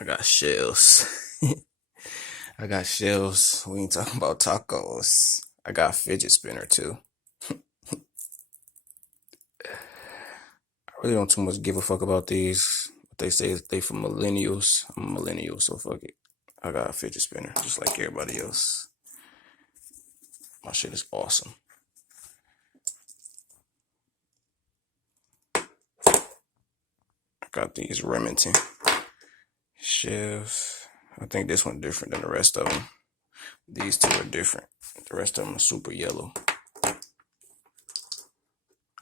I got shells. I got shells. We ain't talking about tacos. I got fidget spinner too. I really don't too much give a fuck about these. But they say they for millennials. I'm a millennial, so fuck it. I got a fidget spinner, just like everybody else. My shit is awesome. I got these Remington shells. I think this one different than the rest of them. These two are different. The rest of them are super yellow.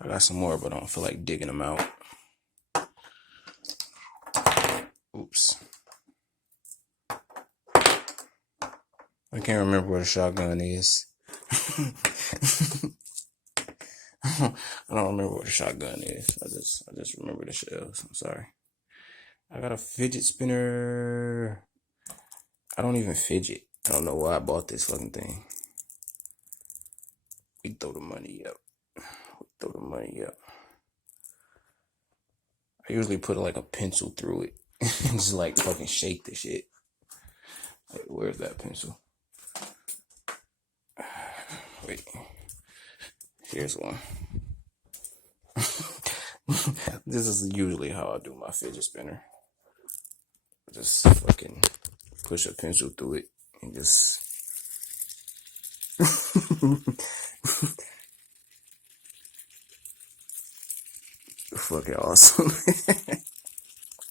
I got some more, but I don't feel like digging them out. Oops. I can't remember where the shotgun is. I don't remember what the shotgun is. I just remember the shells. I'm sorry. I got a fidget spinner. I don't even fidget. I don't know why I bought this fucking thing. We throw the money up. We throw the money up. I usually put like a pencil through it. And just like fucking shake the shit. Like, where's that pencil? Wait. Here's one. This is usually how I do my fidget spinner. I just fucking push a pencil through it and just fucking awesome.